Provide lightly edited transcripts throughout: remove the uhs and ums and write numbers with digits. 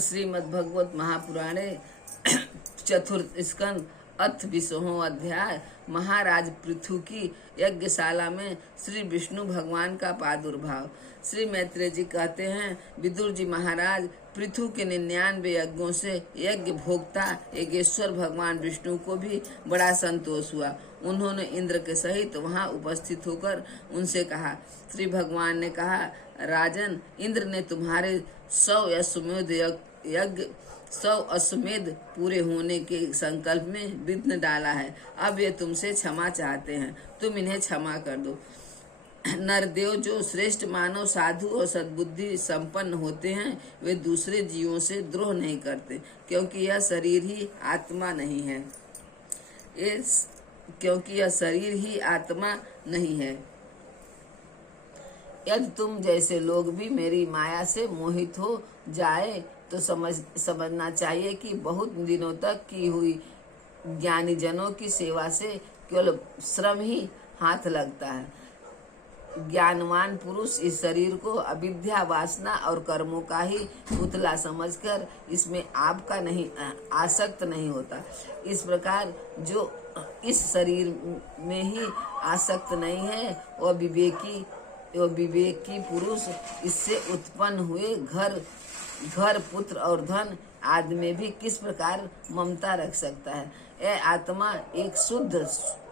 श्रीमद्भगवत महापुराणे चतुर्थ स्कंद अथ 20वां अध्याय। महाराज पृथु की यज्ञशाला में श्री विष्णु भगवान का प्रादुर्भाव। श्री मैत्रेय जी कहते हैं, विदुर जी महाराज, पृथु के 99 यज्ञों से यज्ञ भोक्ता यज्ञेश्वर भगवान विष्णु को भी बड़ा संतोष हुआ। उन्होंने इंद्र के सहित वहां उपस्थित होकर उनसे कहा। श्री भगवान ने कहा, राजन, इंद्र ने तुम्हारे 100 अश्वमेध पूरे होने के संकल्प में विघ्न डाला है। अब ये तुमसे क्षमा चाहते हैं, तुम इन्हें क्षमा कर दो। नरदेव जो श्रेष्ठ मानव, साधु और सद्बुद्धि संपन्न होते हैं, वे दूसरे जीवों से द्रोह नहीं करते, क्योंकि यह शरीर ही आत्मा नहीं है। यदि तुम जैसे लोग भी मेरी माया से मोहित हो जाए तो समझना चाहिए कि बहुत दिनों तक की हुई ज्ञानी जनों की सेवा से केवल श्रम ही हाथ लगता है। ज्ञानवान पुरुष इस शरीर को अविद्या, वासना और कर्मों का ही पुतला समझकर इसमें आपका नहीं आसक्त नहीं होता। इस प्रकार जो इस शरीर में ही आसक्त नहीं है, वह विवेकी पुरुष इससे उत्पन्न हुए घर, पुत्र और धन आदि में भी किस प्रकार ममता रख सकता है। यह आत्मा एक शुद्ध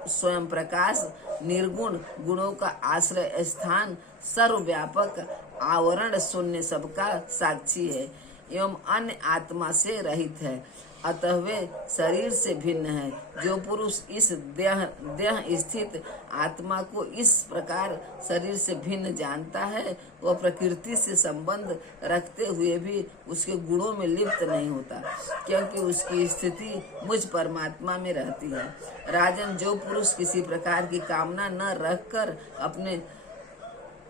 स्वयं प्रकाश, निर्गुण, गुणों का आश्रय स्थान, सर्वव्यापक, आवरण शून्य सबका साक्षी है एवं अन्य आत्मा से रहित है। अतः वे शरीर से भिन्न है। जो पुरुष इस देह स्थित आत्मा को इस प्रकार शरीर से भिन्न जानता है, वह प्रकृति से संबंध रखते हुए भी उसके गुणों में लिप्त नहीं होता, क्योंकि उसकी स्थिति मुझ परमात्मा में रहती है। राजन, जो पुरुष किसी प्रकार की कामना न रखकर अपने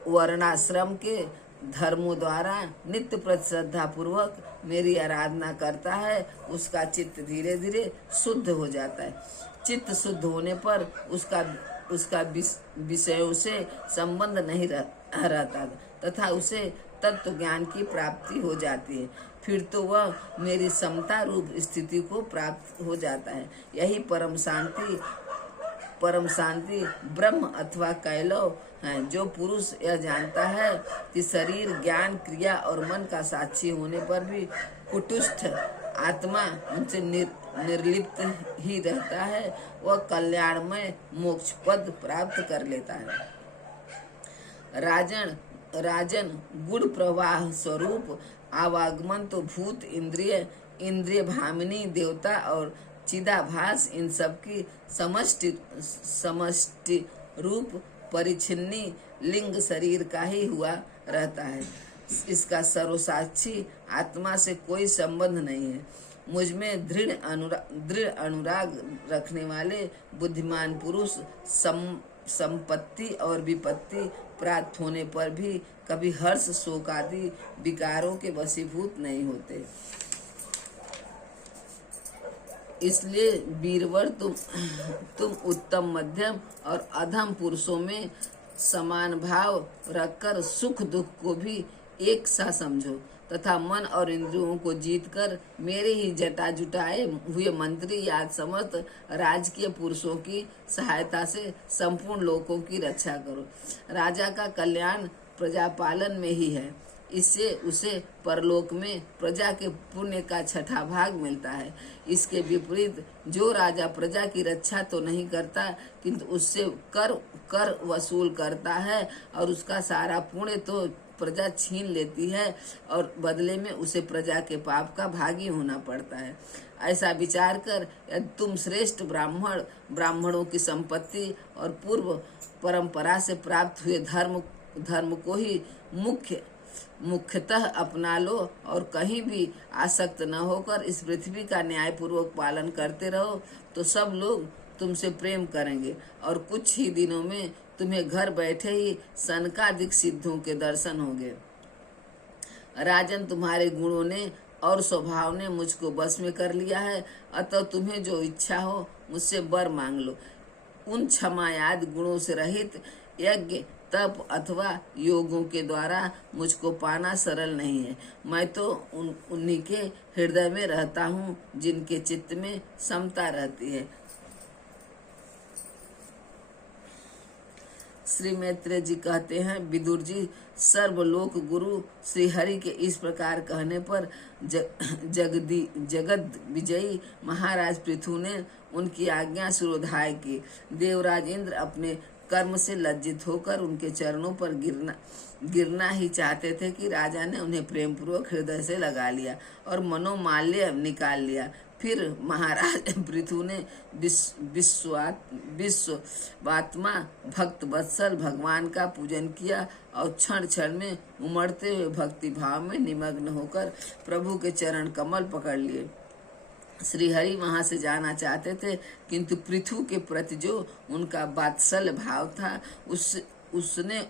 वर्णाश्रम के धर्मों द्वारा नित्य प्रति श्रद्धा पूर्वक मेरी आराधना करता है, उसका चित्त धीरे धीरे शुद्ध हो जाता है। चित्त शुद्ध होने पर उसका विषयों से संबंध नहीं रहता तथा उसे तत्व ज्ञान की प्राप्ति हो जाती है। फिर तो वह मेरी समता रूप स्थिति को प्राप्त हो जाता है। यही परम शांति ब्रह्म अथवा कैलव है। जो पुरुष यह जानता है कि शरीर, ज्ञान, क्रिया और मन का साक्षी होने पर भी कुटुस्थ आत्मा उनसे निर्लिप्त ही रहता है, वह कल्याणमय मोक्ष पद प्राप्त कर लेता है। राजन, गुण प्रवाह स्वरूप आवागमन तो भूत, इंद्रिय भामिनी, देवता और चिदाभास, इन सब की समष्टि रूप परिच्छिन्नी लिंग शरीर का ही हुआ रहता है। इसका सर्वसाक्षी आत्मा से कोई संबंध नहीं है। मुझ में दृढ़ अनुराग रखने वाले बुद्धिमान पुरुष संपत्ति और विपत्ति प्राप्त होने पर भी कभी हर्ष, शोक आदि विकारों के वशीभूत नहीं होते। इसलिए वीरवर, तुम उत्तम, मध्यम और अधम पुरुषों में समान भाव रखकर सुख दुख को भी एक सा समझो तथा मन और इंद्रियों को जीतकर मेरे ही जटा जुटाए हुए मंत्री या समर्थ राजकीय पुरुषों की सहायता से संपूर्ण लोकों की रक्षा करो। राजा का कल्याण प्रजापालन में ही है। इससे उसे परलोक में प्रजा के पुण्य का 6ठा भाग मिलता है। इसके विपरीत जो राजा प्रजा की रक्षा तो नहीं करता, किंतु उससे कर वसूल करता है और उसका सारा पुण्य तो प्रजा छीन लेती है और बदले में उसे प्रजा के पाप का भागी होना पड़ता है। ऐसा विचार कर यदि तुम श्रेष्ठ ब्राह्मणों की संपत्ति और पूर्व परंपरा से प्राप्त हुए धर्म को ही मुख्यतः अपना लो और कहीं भी आसक्त न होकर इस पृथ्वी का न्यायपूर्वक पालन करते रहो, तो सब लोग तुमसे प्रेम करेंगे और कुछ ही दिनों में तुम्हें घर बैठे ही सनकादिक सिद्धों के दर्शन होंगे। राजन, तुम्हारे गुणों ने और स्वभाव ने मुझको बस में कर लिया है, अतः तुम्हें जो इच्छा हो मुझसे वर मांग लो। उन क्षमायाद गुणों से रहित तप अथवा योगों के द्वारा मुझको पाना सरल नहीं है। मैं तो उन्हीं के हृदय में रहता हूँ जिनके चित्त में समता रहती है। श्री मैत्रेय जी कहते हैं, विदुर जी, सर्वलोक गुरु श्री हरि के इस प्रकार कहने पर जगद विजयी महाराज पृथु ने उनकी आज्ञा शिरोधार्य की। देवराज इंद्र अपने कर्म से लज्जित होकर उनके चरणों पर गिरना ही चाहते थे कि राजा ने उन्हें प्रेम पूर्वक हृदय से लगा लिया और मनोमाल्य निकाल लिया। फिर महाराज पृथु ने विश्वात्मा भक्त वत्सल भगवान का पूजन किया और क्षण क्षण में उमड़ते हुए भक्ति भाव में निमग्न होकर प्रभु के चरण कमल पकड़ लिए। श्री हरि वहां से जाना चाहते थे, किंतु पृथु के प्रति जो उनका वात्सल्य भाव था उसने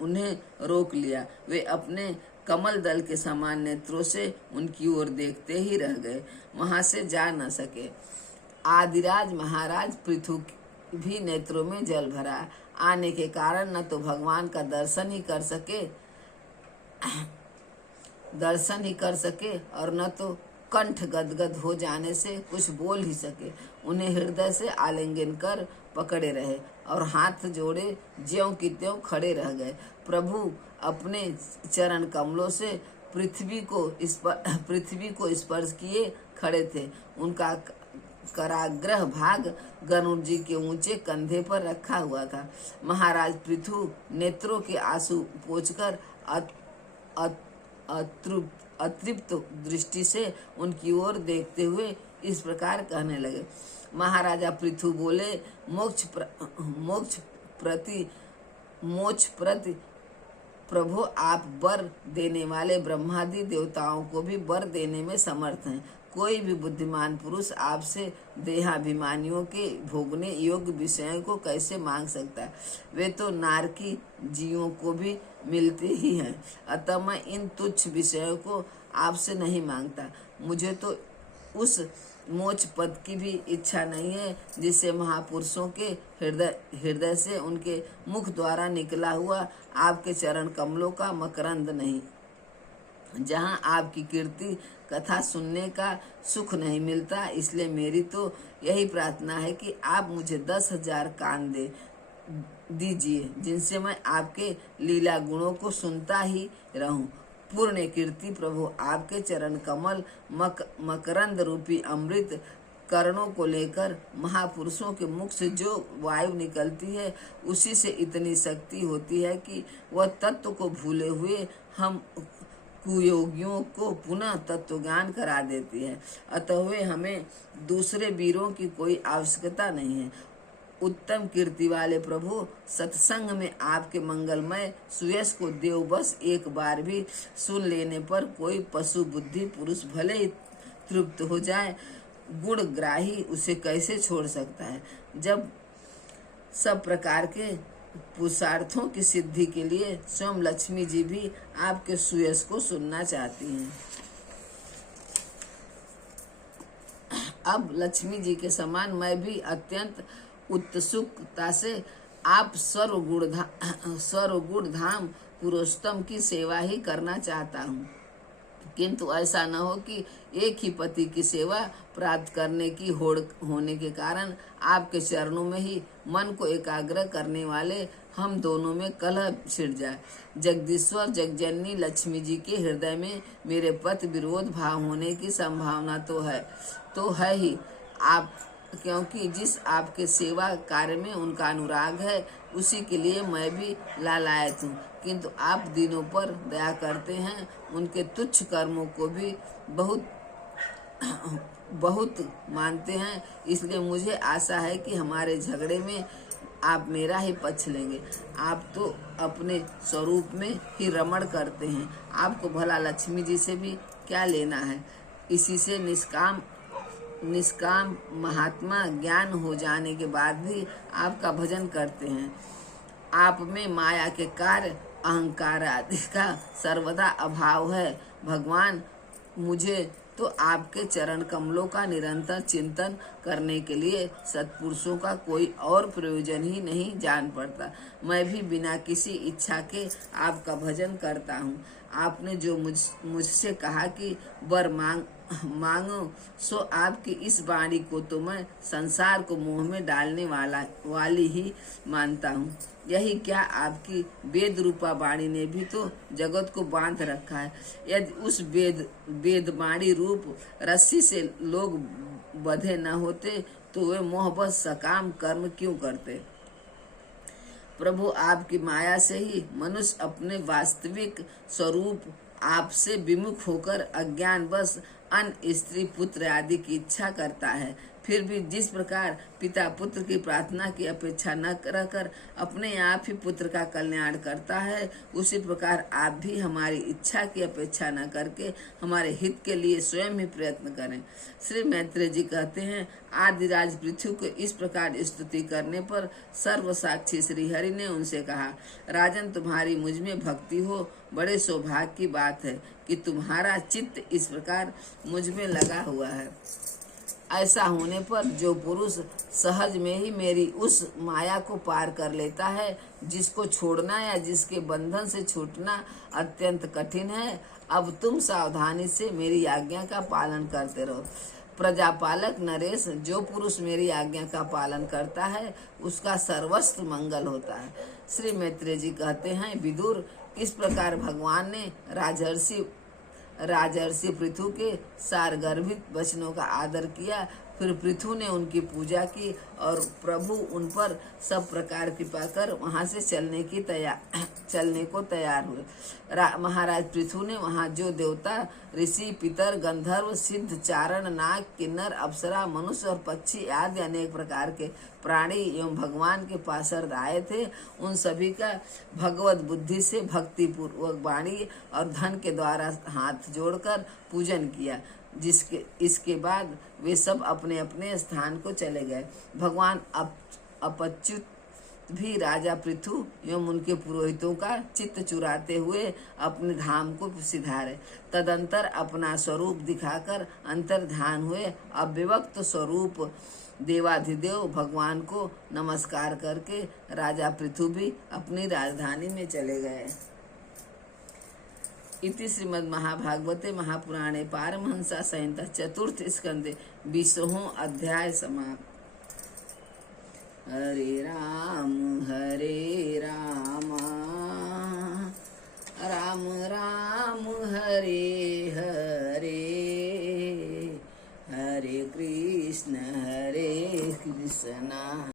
उन्हें रोक लिया। वे अपने कमल दल के समान नेत्रों से उनकी ओर देखते ही रह गए, वहां से जा न सके। आदिराज महाराज पृथु भी नेत्रों में जल भरा आने के कारण न तो भगवान का दर्शन ही कर सके और न तो कंठ गदगद हो जाने से कुछ बोल ही सके। उन्हें हृदय से आलिंगन कर पकड़े रहे और हाथ जोड़े ज्यों की त्यों खड़े रह गए। प्रभु अपने चरण कमलों से पृथ्वी को स्पर्श किए खड़े थे। उनका कराग्रह भाग गरुड़ जी के ऊंचे कंधे पर रखा हुआ था। महाराज पृथु नेत्रों के आंसू पोंछकर अतृप्त दृष्टि से उनकी ओर देखते हुए इस प्रकार कहने लगे। महाराजा पृथु बोले, मोक्ष प्रति प्रभु आप वर देने वाले ब्रह्मादि देवताओं को भी वर देने में समर्थ हैं। कोई भी बुद्धिमान पुरुष आपसे देहाभिमानियों के भोगने योग्य विषयों को कैसे मांग सकता है? वे तो नारकी जीवों को भी मिलते ही हैं। अतः मैं इन तुच्छ विषयों को आपसे नहीं मांगता। मुझे तो उस मोक्ष पद की भी इच्छा नहीं है जिससे महापुरुषों के हृदय से उनके मुख द्वारा निकला हुआ आपके चरण कमलों का मकरंद नहीं, जहाँ आपकी कीर्ति कथा सुनने का सुख नहीं मिलता। इसलिए मेरी तो यही प्रार्थना है कि आप मुझे 10,000 कान दीजिए, जिनसे मैं आपके लीला गुणों को सुनता ही रहूं। पूर्ण कीर्ति प्रभु आपके चरण कमल मकरंद रूपी अमृत कर्णों को लेकर महापुरुषों के मुख से जो वायु निकलती है, उसी से इतनी शक्ति होती है कि वह तत्व को भूले हुए हम कुयोगियों को पुनः तत्व ज्ञान करा देती है। अतः वे हमें दूसरे वीरों की कोई आवश्यकता नहीं है। उत्तम कीर्ति वाले प्रभु, सत्संग में आपके मंगलमय सुयश को देवबस एक बार भी सुन लेने पर कोई पशु बुद्धि पुरुष भले ही तृप्त हो जाए, गुणग्राही उसे कैसे छोड़ सकता है? जब सब प्रकार के पुरुषार्थों की सिद्धि के लिए स्वयं लक्ष्मी जी भी आपके सुयश को सुनना चाहती हैं। अब लक्ष्मी जी के समान मैं भी अत्यंत उत्सुकता से आप सर्वगुण धाम पुरुषोत्तम की सेवा ही करना चाहता हूँ, किंतु ऐसा न हो कि एक ही पति की सेवा प्राप्त करने की होड़ होने के कारण आपके चरणों में ही मन को एकाग्र करने वाले हम दोनों में कलह छिड़ जाए। जगदीश्वर जगजननी लक्ष्मी जी के हृदय में मेरे पति विरोध भाव होने की संभावना तो है ही आप, क्योंकि जिस आपके सेवा कार्य में उनका अनुराग है उसी के लिए मैं भी लालायत हूँ, किंतु आप दिनों पर दया करते हैं, उनके तुच्छ कर्मों को भी बहुत मानते हैं। इसलिए मुझे आशा है कि हमारे झगड़े में आप मेरा ही पक्ष लेंगे। आप तो अपने स्वरूप में ही रमण करते हैं, आपको भला लक्ष्मी जी से भी क्या लेना है? इसी से निष्काम महात्मा ज्ञान हो जाने के बाद भी आपका भजन करते हैं। आप में माया के कार्य अहंकार आदि का सर्वदा अभाव है। भगवान मुझे तो आपके चरण कमलों का निरंतर चिंतन करने के लिए सत्पुरुषों का कोई और प्रयोजन ही नहीं जान पड़ता। मैं भी बिना किसी इच्छा के आपका भजन करता हूँ। आपने जो मुझसे कहा कि वर मांगो, सो आपकी इस वाणी को तो मैं संसार को मुंह में डालने वाली ही मानता हूँ। यही क्या, आपकी वेद रूपा वाणी ने भी तो जगत को बांध रखा है। यदि उस वेद वाणी रूप रस्सी से लोग बंधे न होते तो वे मोहबत सकाम कर्म क्यों करते। प्रभु, आपकी माया से ही मनुष्य अपने वास्तविक स्वरूप आपसे विमुख होकर अज्ञान बस अन्य स्त्री पुत्र आदि की इच्छा करता है। फिर भी जिस प्रकार पिता पुत्र की प्रार्थना की अपेक्षा न कर अपने आप ही पुत्र का कल्याण करता है, उसी प्रकार आप भी हमारी इच्छा की अपेक्षा न करके हमारे हित के लिए स्वयं ही प्रयत्न करें। श्री मैत्रेय जी कहते हैं, आदिराज पृथ्वी को इस प्रकार स्तुति करने पर सर्वसाक्षी श्री हरि ने उनसे कहा, राजन, तुम्हारी मुझ में भक्ति हो, बड़े सौभाग्य की बात है कि तुम्हारा चित्त इस प्रकार मुझ में लगा हुआ है। ऐसा होने पर जो पुरुष सहज में ही मेरी उस माया को पार कर लेता है, जिसको छोड़ना या जिसके बंधन से छूटना अत्यंत कठिन है, अब तुम सावधानी से मेरी आज्ञा का पालन करते रहो। प्रजापालक नरेश, जो पुरुष मेरी आज्ञा का पालन करता है उसका सर्वस्व मंगल होता है। श्री मैत्रेय जी कहते हैं, विदुर, इस प्रकार भगवान ने राजर्षि पृथु के सारगर्भित वचनों का आदर किया। फिर पृथु ने उनकी पूजा की और प्रभु उन पर सब प्रकार कृपा कर वहां से चलने को तैयार हुए। महाराज पृथु ने वहां जो देवता, ऋषि, पितर, गंधर्व, सिद्ध, चारण, नाग, किन्नर, अप्सरा, मनुष्य और पक्षी आदि अनेक प्रकार के प्राणी एवं भगवान के पार्षद आए थे, उन सभी का भगवत बुद्धि से भक्ति पूर्वक वाणी और धन के द्वारा हाथ जोड़कर पूजन किया। इसके बाद वे सब अपने अपने स्थान को चले गए। भगवान अपच्युत भी राजा पृथु एवं उनके पुरोहितों का चित्त चुराते हुए अपने धाम को सिधारे। तदंतर अपना स्वरूप दिखाकर अंतर्ध्यान हुए। अव्यक्त स्वरूप देवाधिदेव भगवान को नमस्कार करके राजा पृथु भी अपनी राजधानी में चले गए। इति श्रीमद् महाभागवते महापुराणे पारमहंसा संहिता चतुर्थ स्कंदे 20वां अध्याय समाप्त। हरे